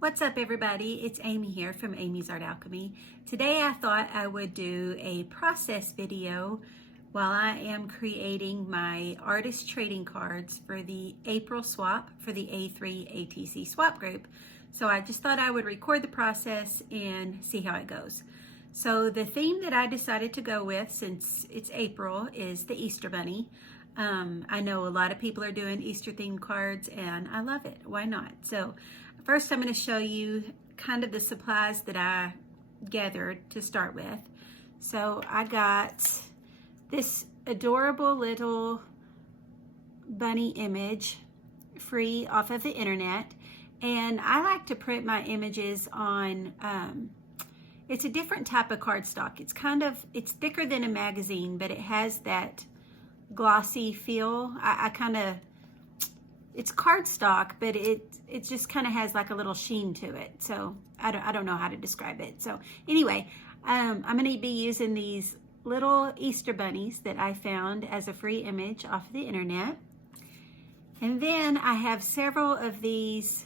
What's up, everybody? It's Amy here from Amy's Art Alchemy. Today I thought I would do a process video while I am creating my artist trading cards for the April swap for the A3 ATC SWAP group. So I just thought I would record the process and see how it goes. So the theme that I decided to go with, since it's April, is the Easter Bunny. I know a lot of people are doing Easter themed cards and I love it. Why not? So first I'm going to show you kind of the supplies that I gathered to start with. So I got this adorable little bunny image free off of the internet, and I like to print my images on it's a different type of cardstock. It's thicker than a magazine, but it has that glossy feel. It's cardstock, but it just kind of has like a little sheen to it. So I don't know how to describe it. So anyway, I'm going to be using these little Easter bunnies that I found as a free image off of the internet. And then I have several of these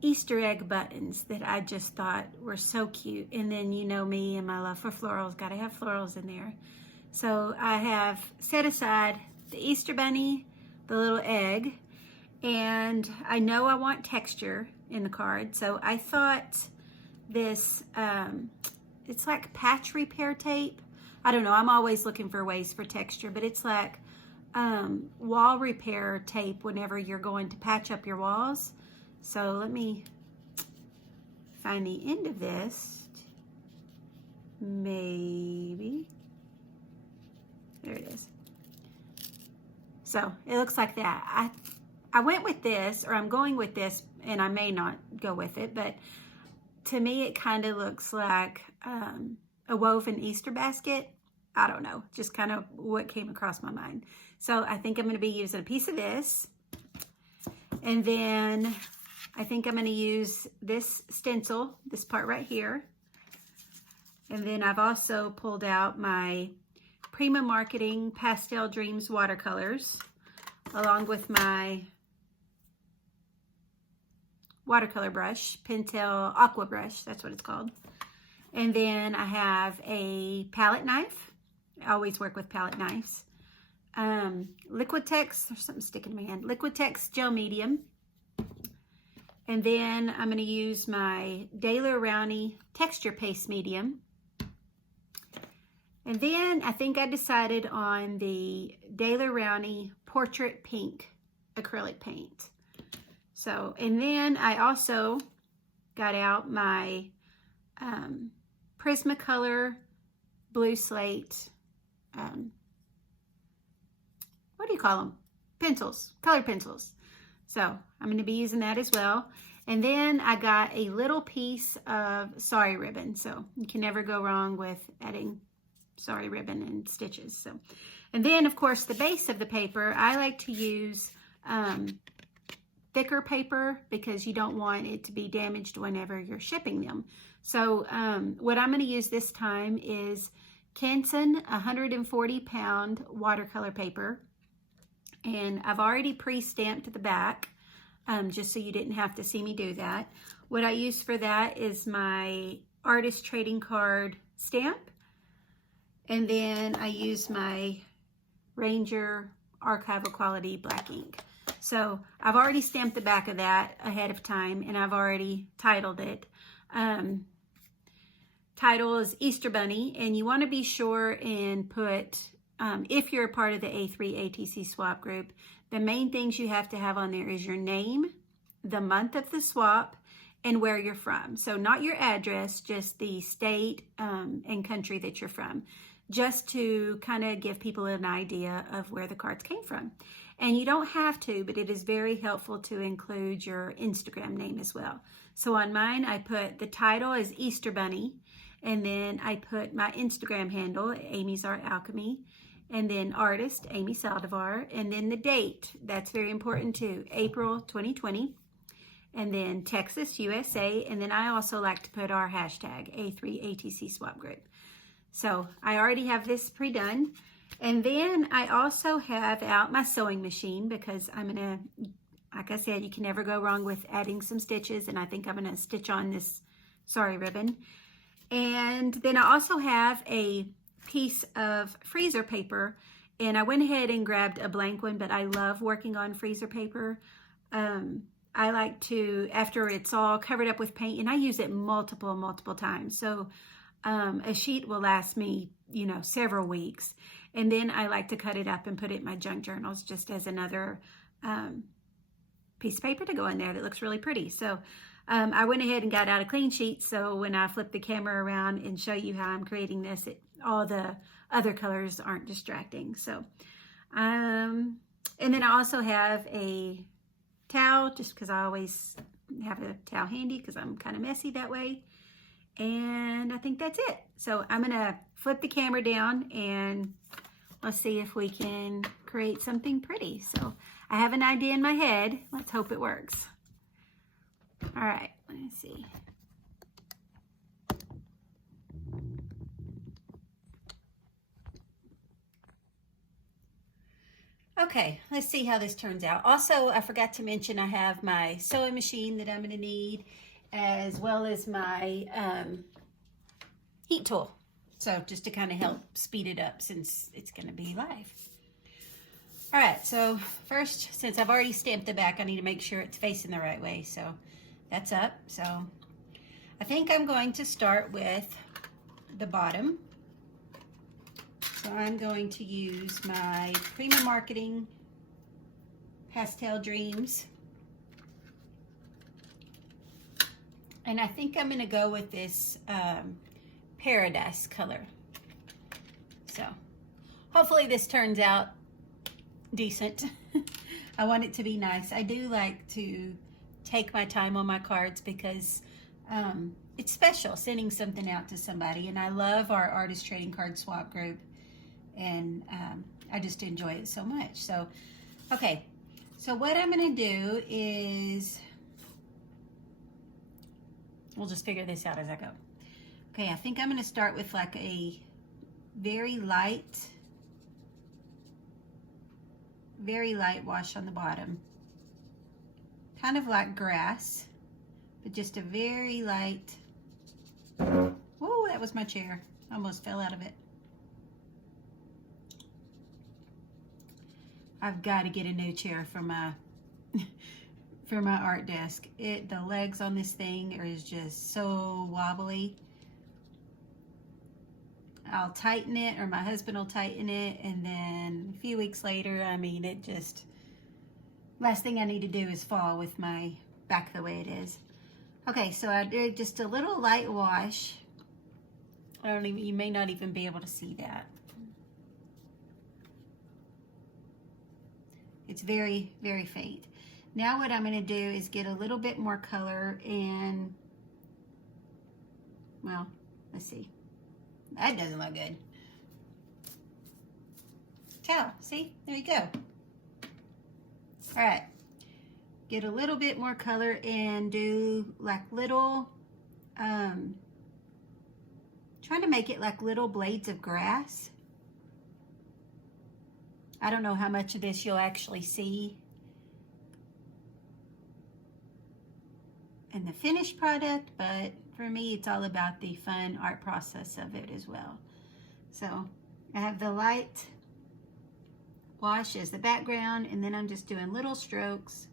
Easter egg buttons that I just thought were so cute. And then you know me and my love for florals, got to have florals in there. So I have set aside the Easter bunny, the little egg, and I know I want texture in the card. So I thought this, it's like patch repair tape. I don't know, I'm always looking for ways for texture, but it's like wall repair tape whenever you're going to patch up your walls. So let me find the end of this, maybe. There it is. So it looks like that. I went with this, or I'm going with this, and I may not go with it, but to me it kind of looks like a woven Easter basket. I don't know, just kind of what came across my mind. So I think I'm going to be using a piece of this, and then I think I'm going to use this stencil, this part right here, and then I've also pulled out my Prima Marketing Pastel Dreams watercolors, along with my watercolor brush, Pentel Aqua brush, that's what it's called. And then I have a palette knife. I always work with palette knives. Liquitex, there's something sticking in my hand. Liquitex Gel Medium. And then I'm going to use my Daler Rowney Texture Paste Medium. And then I think I decided on the Daler Rowney Portrait Pink acrylic paint. So, and then I also got out my Prismacolor Blue Slate, what do you call them? Pencils, colored pencils. So I'm going to be using that as well. And then I got a little piece of sari ribbon. So you can never go wrong with adding sari ribbon and stitches. So, and then of course the base of the paper, I like to use thicker paper because you don't want it to be damaged whenever you're shipping them. So what I'm going to use this time is Canson 140-pound watercolor paper, and I've already pre-stamped the back just so you didn't have to see me do that. What I use for that is my artist trading card stamp. And then I use my Ranger Archival Quality black ink. So I've already stamped the back of that ahead of time, and I've already titled it. Title is Easter Bunny, and you want to be sure and put, if you're a part of the A3 ATC swap group, the main things you have to have on there is your name, the month of the swap, and where you're from. So not your address, just the state and country that you're from, just to kind of give people an idea of where the cards came from. And you don't have to, but it is very helpful to include your Instagram name as well. So on mine, I put the title as Easter Bunny, and then I put my Instagram handle, Amy's Art Alchemy, and then artist, Amy Saldivar, and then the date, that's very important too, April 2020, and then Texas, USA, and then I also like to put our hashtag, A3 ATC SWAP GROUP. So I already have this pre-done. And then I also have out my sewing machine because I'm like I said, you can never go wrong with adding some stitches, and I think I'm going to stitch on this sari ribbon. And then I also have a piece of freezer paper, and I went ahead and grabbed a blank one, but I love working on freezer paper. I like to, after it's all covered up with paint, and I use it multiple times. So a sheet will last me, you know, several weeks. And then I like to cut it up and put it in my junk journals just as another piece of paper to go in there that looks really pretty. So I went ahead and got out a clean sheet, so when I flip the camera around and show you how I'm creating this, all the other colors aren't distracting. So, and then I also have a towel, just because I always have a towel handy because I'm kind of messy that way. And I think that's it. So I'm gonna flip the camera down and let's see if we can create something pretty. So I have an idea in my head. Let's hope it works. All right, let's see. Okay, let's see how this turns out. Also, I forgot to mention I have my sewing machine that I'm going to need, as well as my heat tool. So just to kind of help speed it up since it's going to be live. All right, so first, since I've already stamped the back, I need to make sure it's facing the right way. So that's up. So I think I'm going to start with the bottom. So I'm going to use my Prima Marketing Pastel Dreams. And I think I'm going to go with this Paradise color. So hopefully this turns out decent. I want it to be nice. I do like to take my time on my cards because it's special sending something out to somebody, and I love our artist trading card swap group, and I just enjoy it so much. So okay, so what I'm going to do is we'll just figure this out as I go. Okay, I think I'm going to start with like a very light wash on the bottom, kind of like grass, but just a very light. Whoa, that was my chair. Almost fell out of it. I've got to get a new chair for my for my art desk. The legs on this thing are just so wobbly. I'll tighten it, or my husband will tighten it, and then a few weeks later, I mean, it just, last thing I need to do is fall with my back the way it is. Okay, so I did just a little light wash. You may not even be able to see that. It's very, very faint. Now what I'm going to do is get a little bit more color, and, well, let's see. That doesn't look good. Towel, see? There you go. All right. Get a little bit more color and do like little, trying to make it like little blades of grass. I don't know how much of this you'll actually see in the finished product, but for me, it's all about the fun art process of it as well. So I have the light wash as the background, and then I'm just doing little strokes.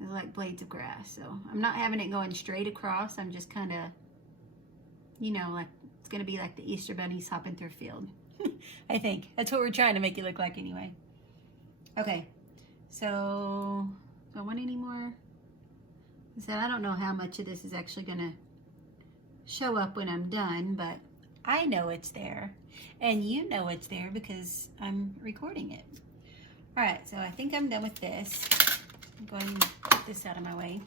It's like blades of grass. So I'm not having it going straight across. I'm just kind of, you know, like it's going to be like the Easter bunnies hopping through a field. I think that's what we're trying to make it look like anyway. Okay, so do I want any more? So I don't know how much of this is actually going to show up when I'm done, but I know it's there, and you know it's there because I'm recording it. All right, so I think I'm done with this. I'm going to put this out of my way.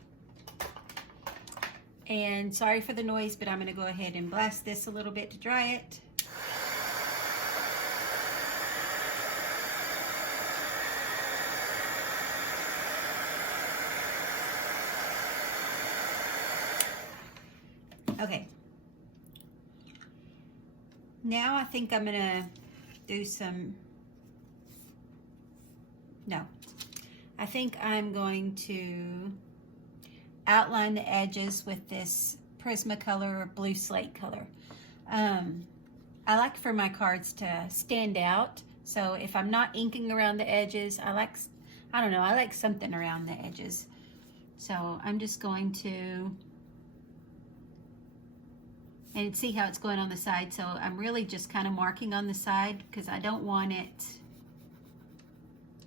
And sorry for the noise, but I'm going to go ahead and blast this a little bit to dry it. Okay, now I think I'm gonna do some No. I think I'm going to outline the edges with this Prismacolor or blue slate color. I like for my cards to stand out. So if I'm not inking around the edges, I don't know, I like something around the edges. So I'm just going to, and see how it's going on the side. So I'm really just kind of marking on the side because I don't want it,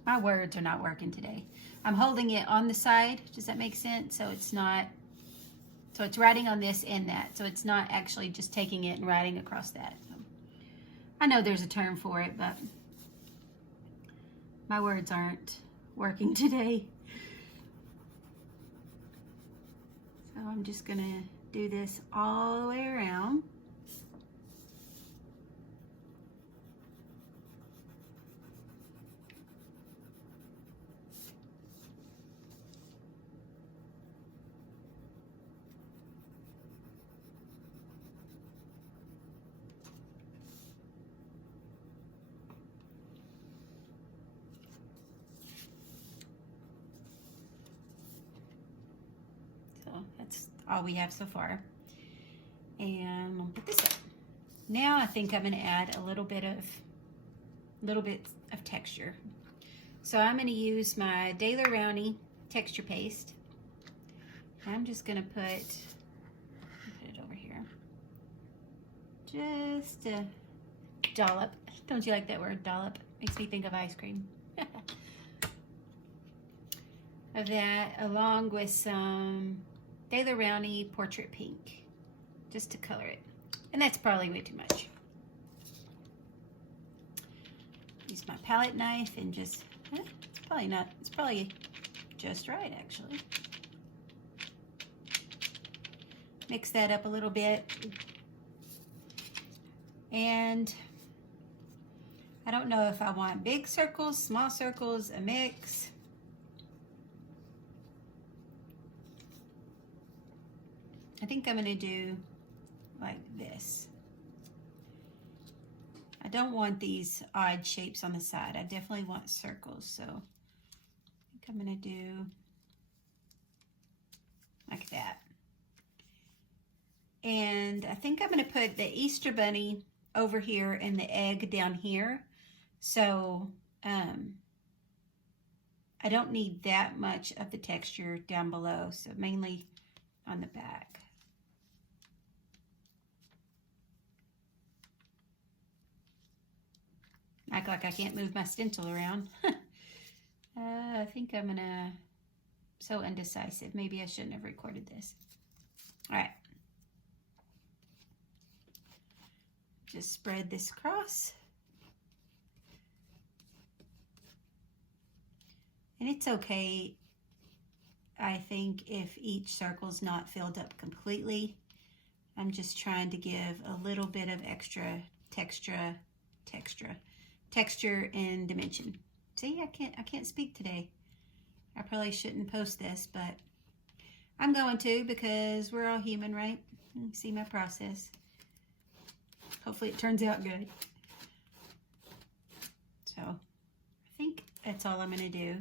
my words are not working today. I'm holding it on the side. Does that make sense? So it's not, so it's writing on this and that. So it's not actually just taking it and writing across that. So I know there's a term for it, but my words aren't working today. So I'm just gonna do this all the way around. That's all we have so far. And I'll put this up. Now I think I'm going to add a little bit of texture. So I'm going to use my Daler Rowney texture paste. I'm just going to put it over here. Just a dollop. Don't you like that word, dollop? Makes me think of ice cream. Of that, along with some Daler Rowney Portrait Pink, just to color it. And that's probably way too much. Use my palette knife and just, it's probably just right actually. Mix that up a little bit. And I don't know if I want big circles, small circles, a mix. I think I'm gonna do like this. I don't want these odd shapes on the side. I definitely want circles. So I think I'm gonna do like that. And I think I'm gonna put the Easter Bunny over here and the egg down here. So I don't need that much of the texture down below. So mainly on the back. Act like I can't move my stencil around. I think I'm gonna, so indecisive. Maybe I shouldn't have recorded this. All right. Just spread this across. And it's okay, I think, if each circle's not filled up completely. I'm just trying to give a little bit of extra texture and dimension. See, I can't speak today. I probably shouldn't post this, but I'm going to because we're all human, right? You see my process. Hopefully it turns out good. So I think that's all I'm going to do.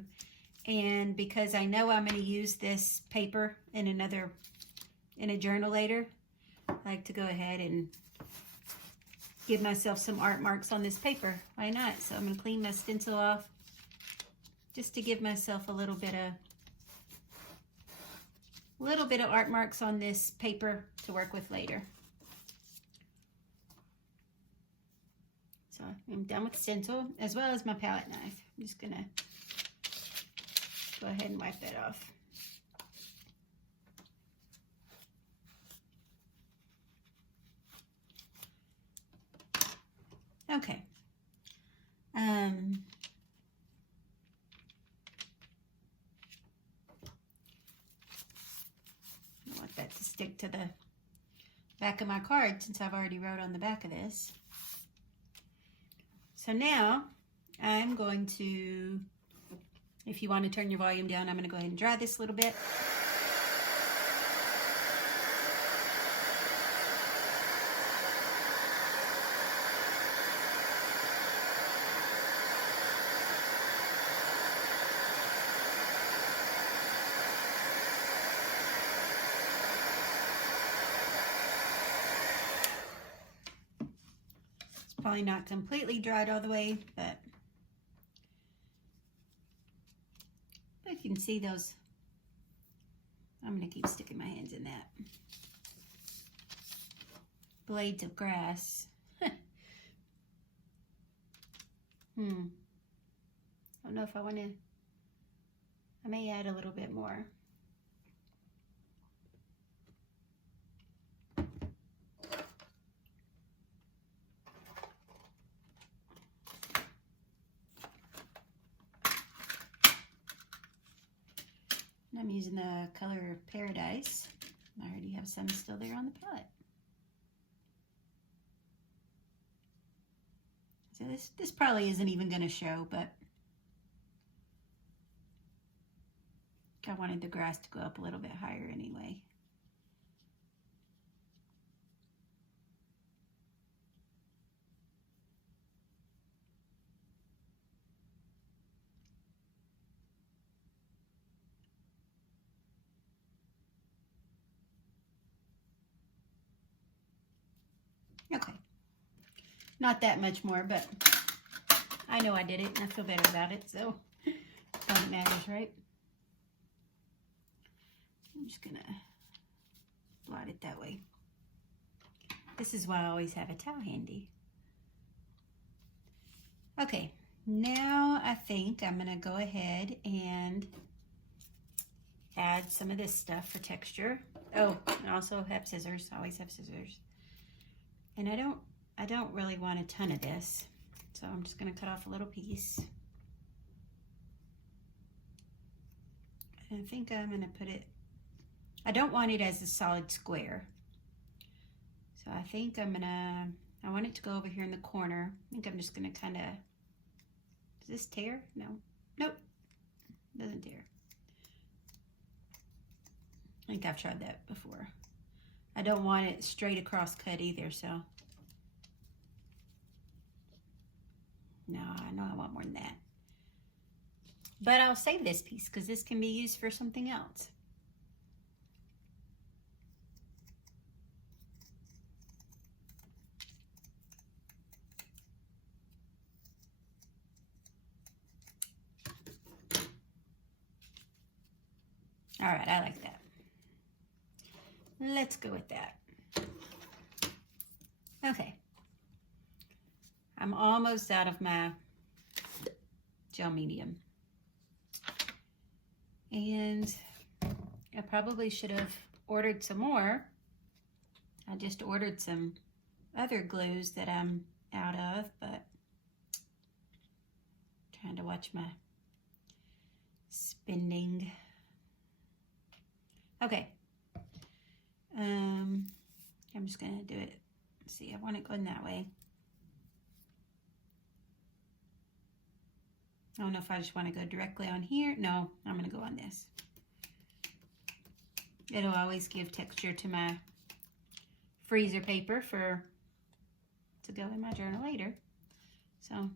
And because I know I'm going to use this paper in a journal later, I like to go ahead and give myself some art marks on this paper. Why not? So I'm going to clean my stencil off just to give myself a little bit of art marks on this paper to work with later. So I'm done with the stencil as well as my palette knife. I'm just going to go ahead and wipe that off. Okay. I want that to stick to the back of my card since I've already wrote on the back of this. So now I'm going to, if you want to turn your volume down, I'm going to go ahead and dry this a little bit. Probably not completely dried all the way, but you can see those. I'm going to keep sticking my hands in that. Blades of grass. I don't know if I want to. I may add a little bit more. And I'm using the color Paradise. I already have some still there on the palette. So this probably isn't even going to show, but I wanted the grass to go up a little bit higher anyway. Okay, not that much more, but I know I did it and I feel better about it, so all that matters, right? I'm just gonna blot it that way. This is why I always have a towel handy. Okay, now I think I'm gonna go ahead and add some of this stuff for texture. Oh, I also have scissors. I always have scissors. And I don't really want a ton of this, so I'm just gonna cut off a little piece. And I think I'm gonna put it, I don't want it as a solid square. So I think I want it to go over here in the corner. I think I'm just gonna kind of, does this tear? No, nope, doesn't tear. I think I've tried that before. I don't want it straight across cut either, so. No, I know I want more than that. But I'll save this piece because this can be used for something else. All right, I like that. Let's go with that. Okay. I'm almost out of my gel medium. And I probably should have ordered some more. I just ordered some other glues that I'm out of, but trying to watch my spending. Okay. I'm just gonna do it. Let's see, I want it going that way. I don't know if I just want to go directly on here. No, I'm gonna go on this. It'll always give texture to my freezer paper to go in my journal later. So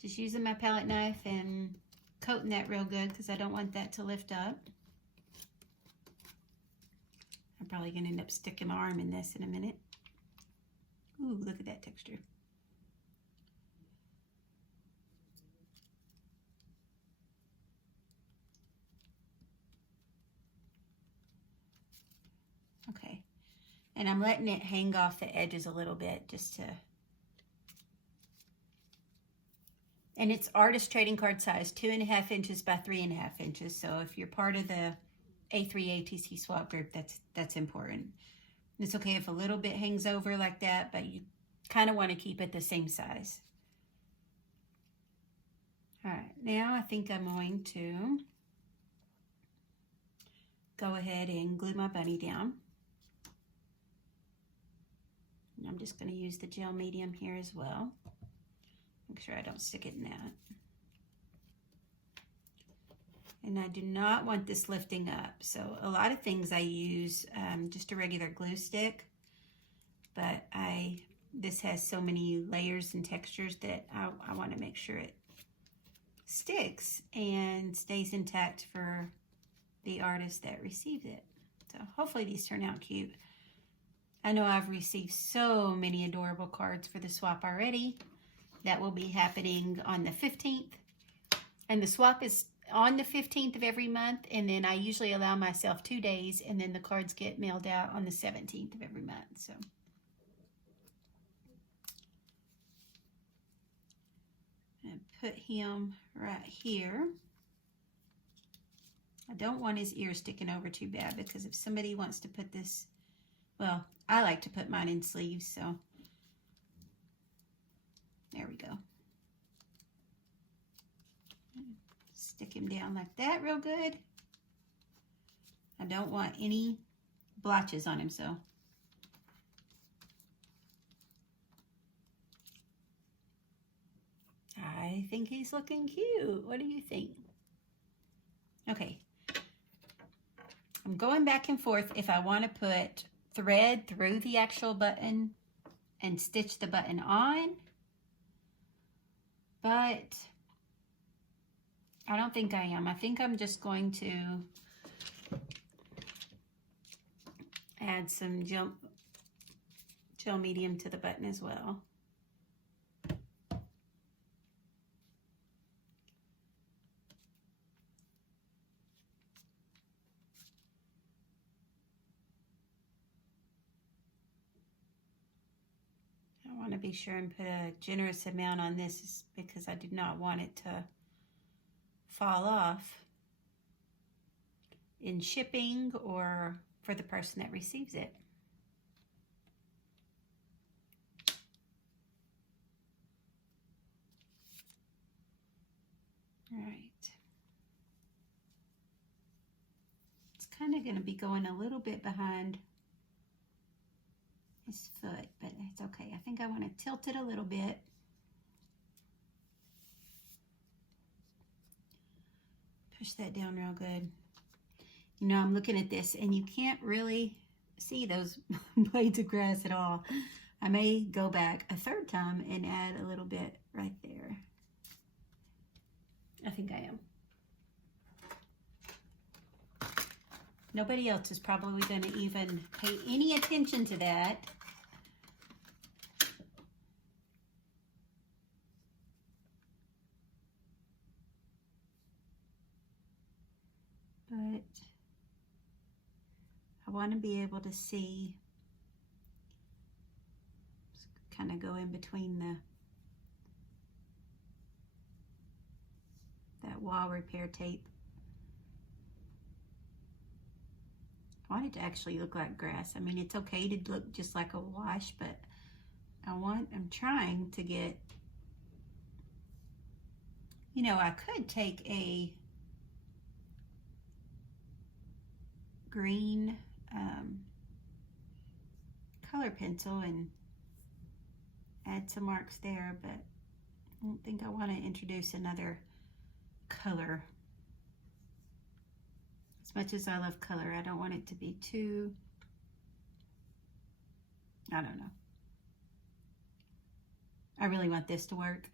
just using my palette knife and coating that real good because I don't want that to lift up. I'm probably gonna end up sticking my arm in this in a minute. Ooh, look at that texture. Okay, and I'm letting it hang off the edges a little bit just to, and it's artist trading card size, 2.5 inches by 3.5 inches. So if you're part of the A3 ATC SWAP group, that's important. It's okay if a little bit hangs over like that, but you kind of want to keep it the same size. All right, now I think I'm going to go ahead and glue my bunny down. And I'm just going to use the gel medium here as well. Make sure I don't stick it in that. And I do not want this lifting up. So a lot of things I use just a regular glue stick, but this has so many layers and textures that I want to make sure it sticks and stays intact for the artist that received it. So hopefully these turn out cute. I know I've received so many adorable cards for the swap already. That will be happening on the 15th. And the swap is on the 15th of every month, and then I usually allow myself 2 days, and then the cards get mailed out on the 17th of every month. So I'm going to put him right here. I don't want his ear sticking over too bad, because if somebody wants to put this, well, I like to put mine in sleeves, so there we go. Stick him down like that real good. I don't want any blotches on him, so. I think he's looking cute. What do you think? Okay. I'm going back and forth if I want to put thread through the actual button and stitch the button on, but I don't think I am. I think I'm just going to add some gel medium to the button as well. I want to be sure and put a generous amount on this because I did not want it to fall off in shipping or for the person that receives it. All right. It's kind of going to be going a little bit behind his foot, but it's okay. I think I want to tilt it a little bit. Push that down real good. You know, I'm looking at this and you can't really see those blades of grass at all. I may go back a third time and add a little bit right there. I think I am. Nobody else is probably going to even pay any attention to that. But I want to be able to see, kind of go in between that wall repair tape. I want it to actually look like grass. I mean, it's okay to look just like a wash, but I'm trying to get, you know, I could take a green color pencil and add some marks there, but I don't think I want to introduce another color. As much as I love color, I don't want it to be too, I don't know. I really want this to work.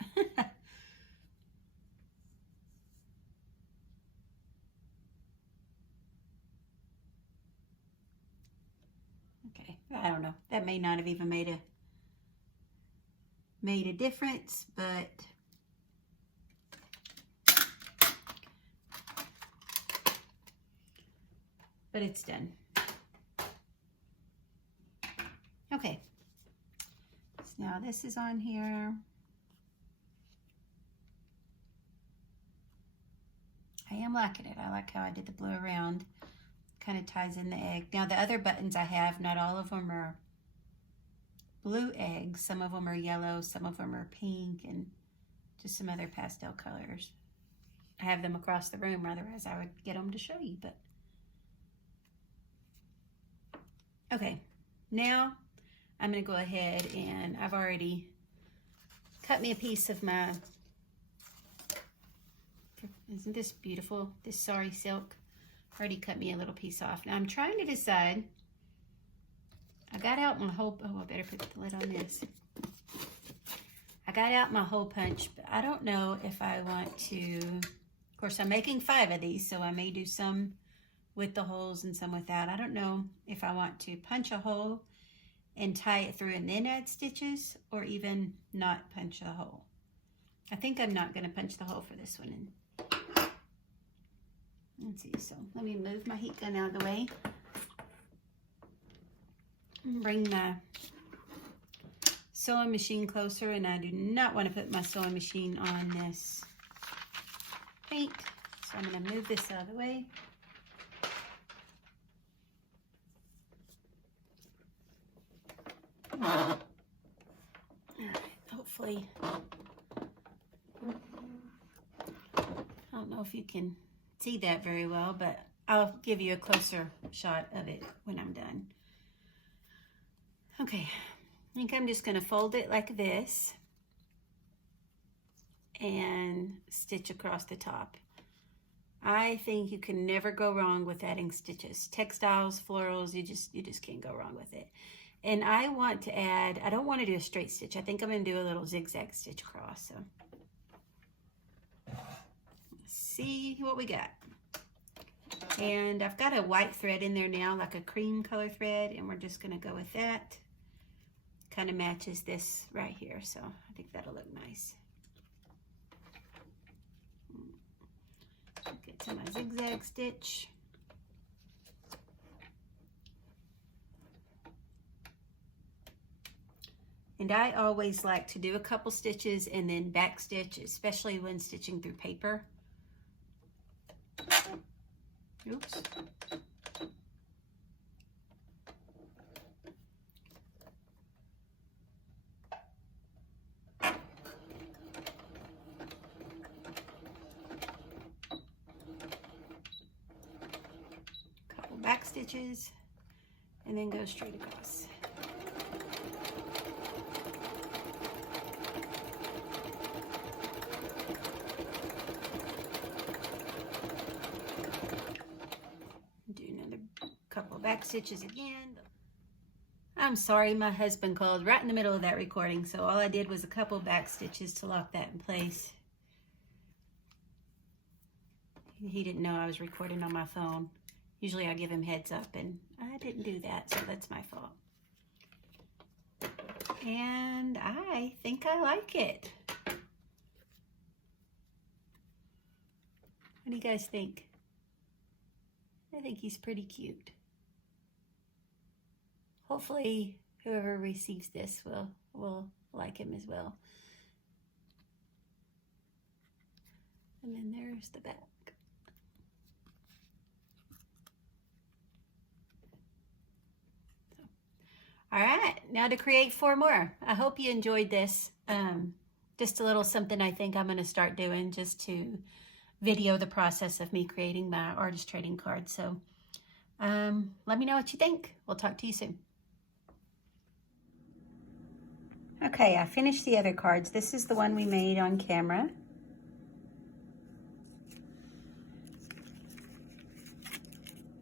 Okay, I don't know. That may not have even made a difference, but it's done. Okay, so now this is on here. I am liking it. I like how I did the blue around. Kind of ties in the egg. Now the other buttons I have, not all of them are blue eggs. Some of them are yellow, some of them are pink, and just some other pastel colors. I have them across the room, otherwise I would get them to show you, but okay, now I'm going to go ahead and I've already cut me a piece of my, isn't this beautiful, this sari silk? Already cut me a little piece off. Now I'm trying to decide, I got out my hole, oh, I better put the lid on this. I got out my hole punch, but I don't know if I want to, of course I'm making 5 of these, so I may do some with the holes and some without. I don't know if I want to punch a hole and tie it through and then add stitches, or even not punch a hole. I think I'm not going to punch the hole for this one. Let's see, so let me move my heat gun out of the way. Bring my sewing machine closer, and I do not want to put my sewing machine on this paint, so I'm going to move this out of the way. All right, hopefully, I don't know if you can see that very well, but I'll give you a closer shot of it when I'm done. Okay, I think I'm just going to fold it like this and stitch across the top. I think you can never go wrong with adding stitches. Textiles, florals, you just can't go wrong with it. And I want to add, I don't want to do a straight stitch. I think I'm going to do a little zigzag stitch across. So let's see what we got. And I've got a white thread in there now, like a cream color thread, and we're just going to go with that. Kind of matches this right here, so I think that'll look nice. Get to my zigzag stitch. And I always like to do a couple stitches and then back stitch, especially when stitching through paper. Oops. Couple back stitches and then go straight across. Back stitches again. I'm sorry, my husband called right in the middle of that recording, so all I did was a couple back stitches to lock that in place. He didn't know I was recording on my phone. Usually I give him heads up, and I didn't do that, so that's my fault. And I think I like it. What do you guys think? I think he's pretty cute. Hopefully, whoever receives this will like him as well. And then there's the back. So, all right, now to create 4 more. I hope you enjoyed this. Just a little something I think I'm going to start doing just to video the process of me creating my artist trading card. So let me know what you think. We'll talk to you soon. Okay, I finished the other cards. This is the one we made on camera.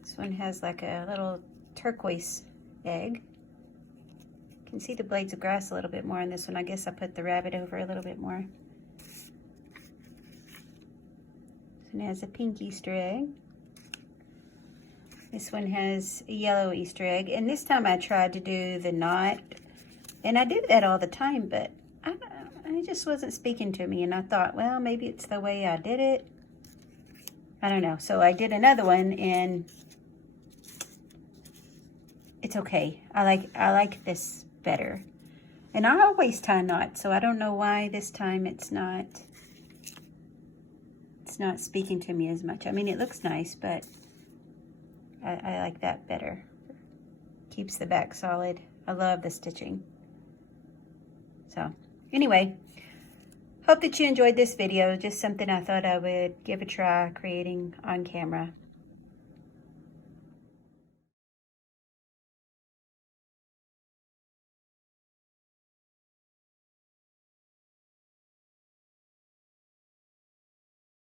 This one has like a little turquoise egg. You can see the blades of grass a little bit more on this one. I guess I put the rabbit over a little bit more. This one has a pink Easter egg. This one has a yellow Easter egg. And this time I tried to do the knot. And I do that all the time, but it just wasn't speaking to me. And I thought, well, maybe it's the way I did it. I don't know. So I did another one, and it's okay. I like this better. And I always tie knots, so I don't know why this time it's not speaking to me as much. I mean, it looks nice, but I like that better. Keeps the back solid. I love the stitching. So anyway, hope that you enjoyed this video. Just something I thought I would give a try creating on camera.